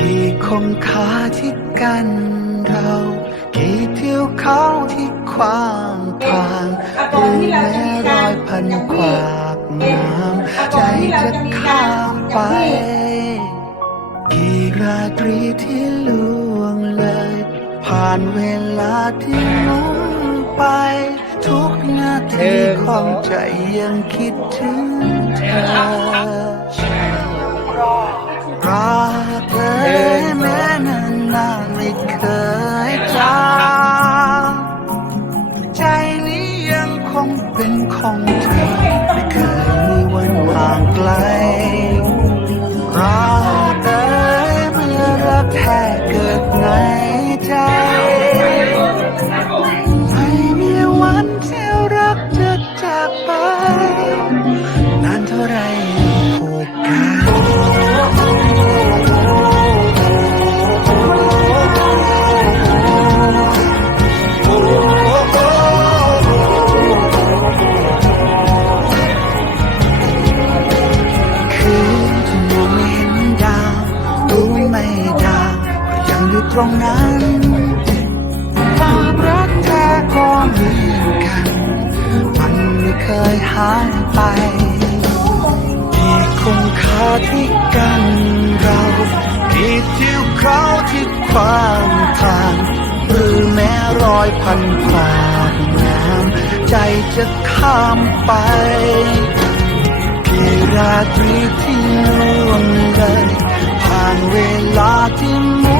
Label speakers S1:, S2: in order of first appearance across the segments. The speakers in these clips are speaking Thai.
S1: กี่คงคาที่กันเรา กี่เที่ยวเขาที่ขวางทางหรือแม้รอยพันขวากน้ำใจจะข้ามไป กี่ราตรีที่ล่วงเลย ผ่านเวลาที่ลุ่งไป ทุกนาทีของใจยังคิดถึงเธอ รักเธอแม้นานนานไม่เคยจางใจนี้ยังคงเป็นของเธอันความรักแท้ก็เหมือนกัน มันไม่เคยหายไป ที่คงคาที่กันเราที่ทิวเขาที่ความทางหรือแม้รอยพันขวากน้ำใจจะข้ามไปกี่ราตรีที่ล่วงเลยผ่านเวลาที่มุน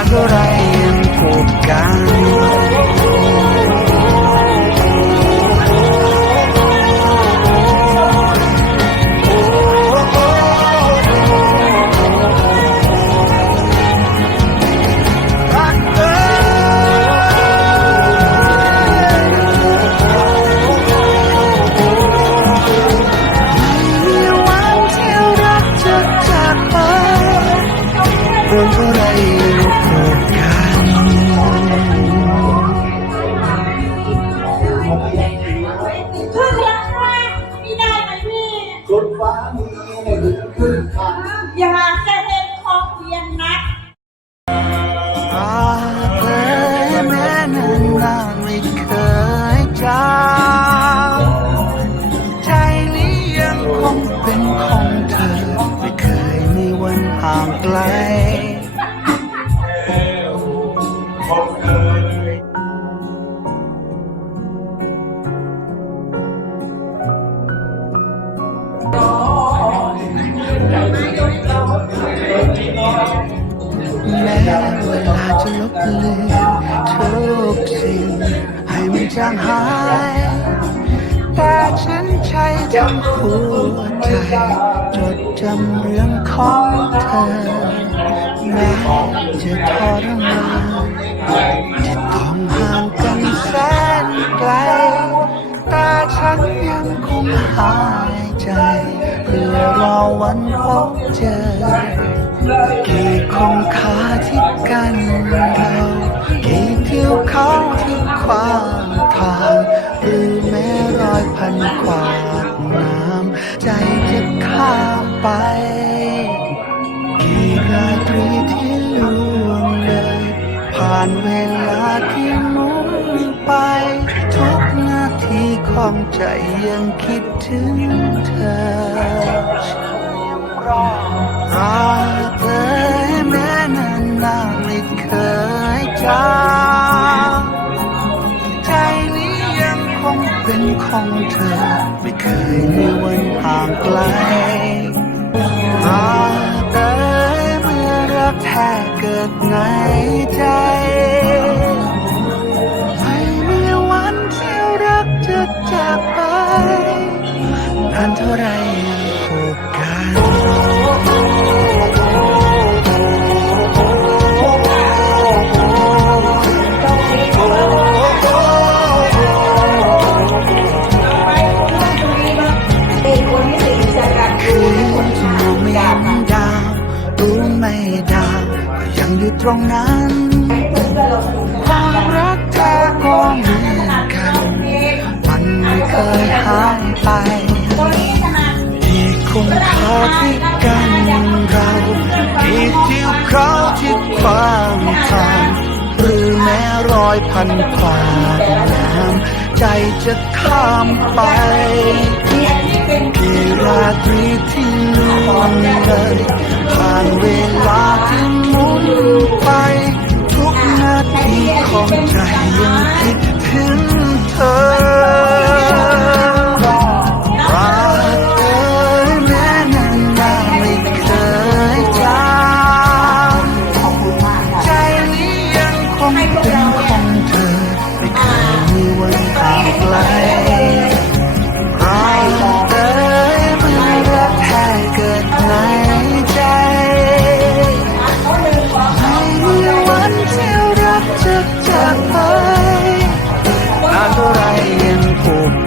S1: น ใช้ทั้งหัวใจจดจำเรื่องของเธอแม้จะทรมานที่ต้องห่างกันแสนไกลแต่ฉันยังคงหายใจ เพื่อรอวันพบเจอกี่คงคาที่กันเรากี่เที่ยวเขาที่ขวางทางหรือแม้รอยพันขวาก ไปกี่ราตรีที่ล่วงเลย ผ่านเวลาที่หมุนไป ทุกนาทีของใจยังคิดถึงเธอรักเธอแม้นานนาไม่เคยจางใจนี้ยังคงเป็นของเธอ ไม่เคยมีวันห่างไกล เธอเมื่อรักแท้เกิดในใจไม่มีวันที่รักจะจากไปนานเท่าไร
S2: จะข้า
S1: มไป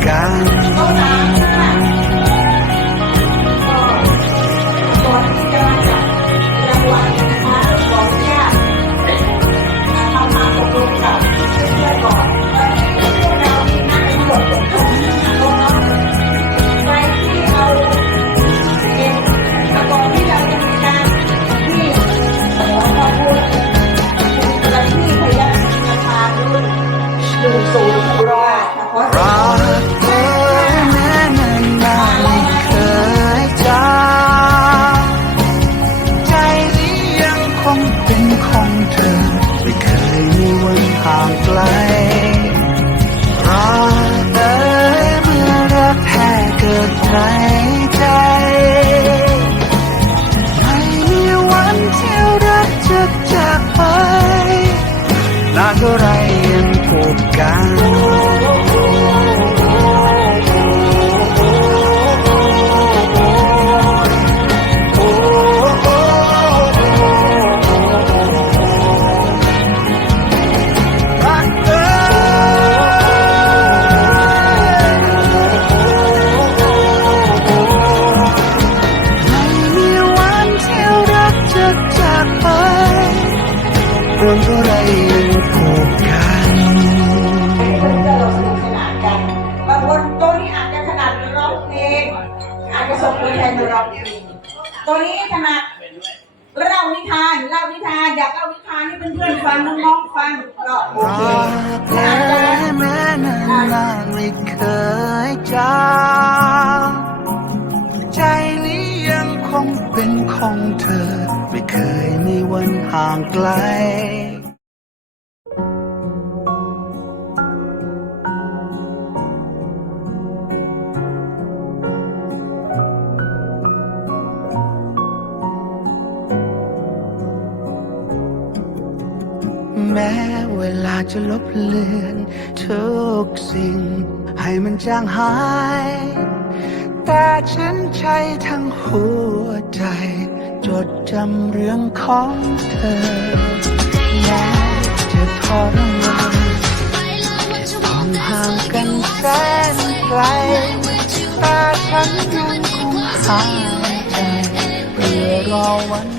S1: ผู ห่างไกลรักเธอเมื่อรักแท้เกิดในใอ
S2: ยา
S1: กเล่านิทาน
S2: ให้เพื่อนๆฟังน้องๆฟังก็โอเค
S1: รักแท้แม้นานไม่เคยจางใจนี้ยังคงเป็นของเธอ ไม่เคยมีวันห่างไกล ลาจะลบเลือนทุกสิ่ง ให้มันจางหาย แต่ฉันใช้ทั้งหัวใจ จดจำเรื่องของเธอแม้จะทรมานต้องห่างกันแสนไกลแต่ฉันยังคงหายใจเพื่อรอวัน